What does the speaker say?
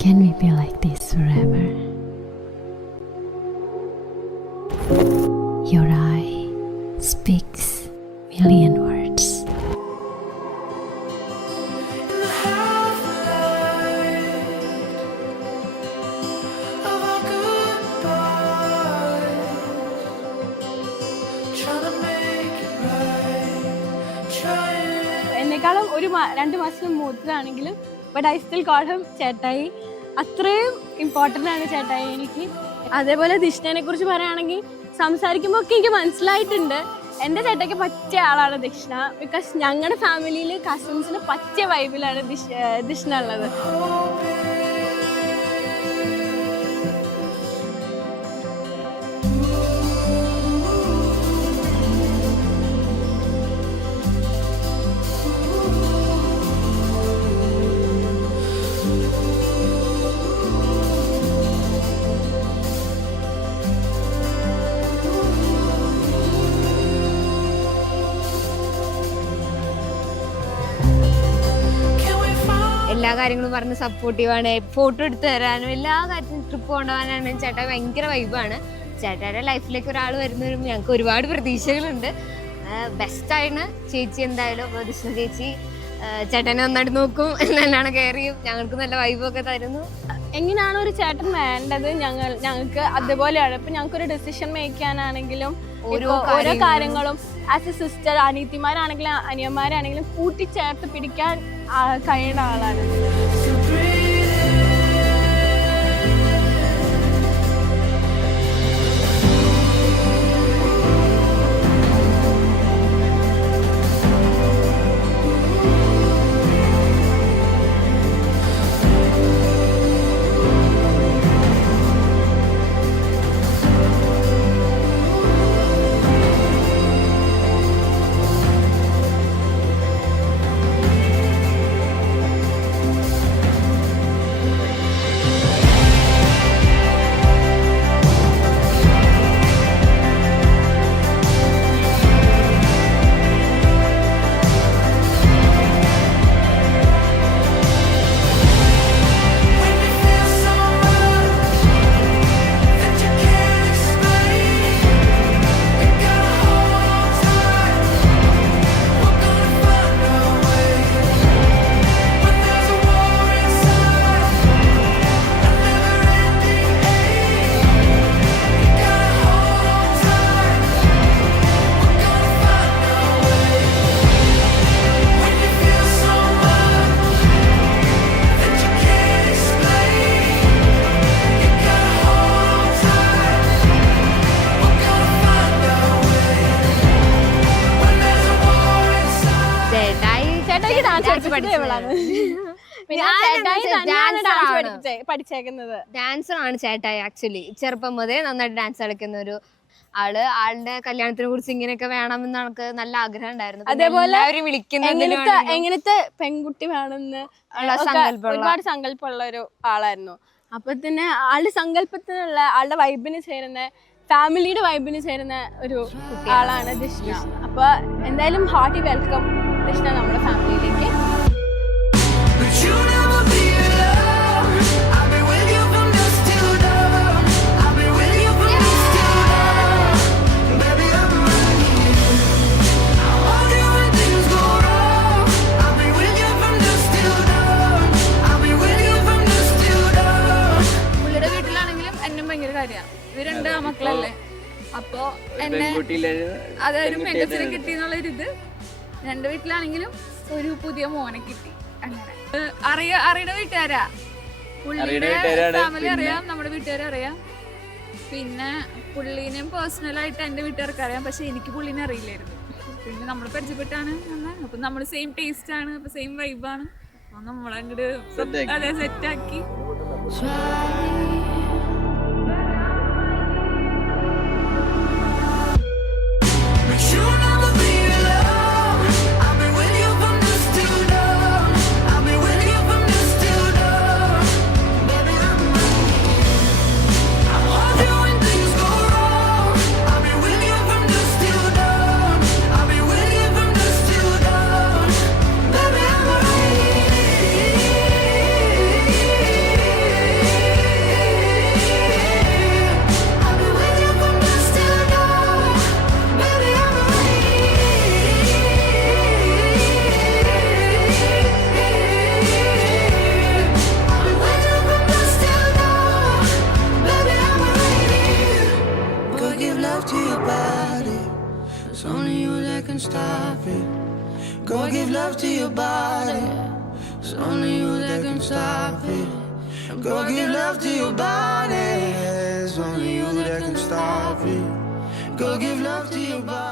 Can we be like this forever? Your eye speaks million words. എന്നെക്കാളും 2 മാസം മൂത്തതാണെങ്കിലും but I still call him ചേട്ടായി. അത്രയും important ആണ് ചേട്ടായി എനിക്ക്. അതേപോലെ ദിഷ്ണനെ കുറിച്ച് പറയുകയാണെങ്കിൽ സംസാരിക്കുമ്പോൾ ഒക്കെ എനിക്ക് മനസ്സിലായിട്ടുണ്ട് എൻ്റെ ചേട്ടയ്ക്ക് പറ്റിയ ആളാണ് ദിഷ്ണ. ബിക്കോസ് ഞങ്ങളുടെ ഫാമിലിയിൽ കസിൻസിന് പറ്റിയ വൈബിലാണ് ദിഷ്ണ ഉള്ളത്. എല്ലാ കാര്യങ്ങളും പറഞ്ഞ് സപ്പോർട്ടീവാണ്. ഫോട്ടോ എടുത്ത് തരാനും എല്ലാ കാര്യത്തിനും ട്രിപ്പ് കൊണ്ടുപോകാനാണ് ചേട്ടാ ഭയങ്കര വൈബാണ്. ചേട്ടായുടെ ലൈഫിലേക്ക് ഒരാൾ വരുന്നവരും ഞങ്ങൾക്ക് ഒരുപാട് പ്രതീക്ഷകളുണ്ട്. ബെസ്റ്റാണ് ചേച്ചി. എന്തായാലും ദിഷ്ണ ചേച്ചി ചേട്ടനെ നന്നായിട്ട് നോക്കും, നല്ലോണം കെയർ ചെയ്യും, ഞങ്ങൾക്ക് നല്ല വൈബൊക്കെ തരുന്നു. എങ്ങനെയാണ് ഒരു ചേട്ടൻ വേണ്ടത് ഞങ്ങൾക്ക് അതുപോലെയാണ്. ഇപ്പം ഞങ്ങൾക്കൊരു ഡിസിഷൻ മേക്ക് ചെയ്യാനാണെങ്കിലും ഓരോ കാര്യങ്ങളും ആസ് എ സിസ്റ്റർ, അനിയത്തിമാരാണെങ്കിലും അനിയന്മാരാണെങ്കിലും കൂട്ടിച്ചേർത്ത് പിടിക്കാൻ കഴിയുന്ന ആളാണ്. ഡാൻസറാണ് ചേട്ടായി. ആക്ച്വലി ചെറുപ്പം മുതലേ നന്നായിട്ട് ഡാൻസ് കളിക്കുന്ന ഒരു ആളുടെ കല്യാണത്തിനെ കുറിച്ച് ഇങ്ങനെയൊക്കെ വേണമെന്ന് നമുക്ക് നല്ല ആഗ്രഹം ഉണ്ടായിരുന്നു. അതേപോലെ എങ്ങനത്തെ പെൺകുട്ടി വേണമെന്ന് ഒരുപാട് സങ്കല്പമുള്ള ഒരു ആളായിരുന്നു. അപ്പൊ തന്നെ ആളുടെ സങ്കല്പത്തിനുള്ള ആളുടെ വൈബിന് ചേരുന്ന ഫാമിലിയുടെ വൈബിന് ചേരുന്ന ഒരു ആളാണ് ദിഷ്ണ. അപ്പൊ എന്തായാലും ഹാർട്ടി വെൽക്കം ദിഷ്ണ നമ്മുടെ ഫാമിലിയിലേക്ക്. പുള്ളിയുടെ വീട്ടിലാണെങ്കിലും എന്നെ ഭയങ്കര കാര്യമാണ്. ഇവര് 2 മക്കളല്ലേ, അപ്പൊ എന്നെ അതൊരു പെൺകൊച്ചിനെ കിട്ടി എന്നുള്ളൊരിത്. 2 വീട്ടിലാണെങ്കിലും ഒരു പുതിയ മോനെ കിട്ടി. അങ്ങനെ അറിയണ വീട്ടുകാരാ, പുള്ളിയുടെ ഫാമിലി അറിയാം, നമ്മുടെ വീട്ടുകാരെ അറിയാം. പിന്നെ പുള്ളീനെയും പേഴ്സണലായിട്ട് എൻ്റെ വീട്ടുകാർക്ക് അറിയാം. പക്ഷെ എനിക്ക് പുള്ളീനെ അറിയില്ലായിരുന്നു. പിന്നെ നമ്മൾ പരിചയപ്പെട്ടാണ് വന്നത്. അപ്പം നമ്മൾ സെയിം ടേസ്റ്റ് ആണ്, അപ്പം സെയിം വൈബാണ്. അപ്പം നമ്മളങ്ങോട്ട് അതെ സെറ്റാക്കി. stop it. Go give love to your body. It's only you that can stop it. Go give love to your body. It's only you that can stop it. Go give love to your body.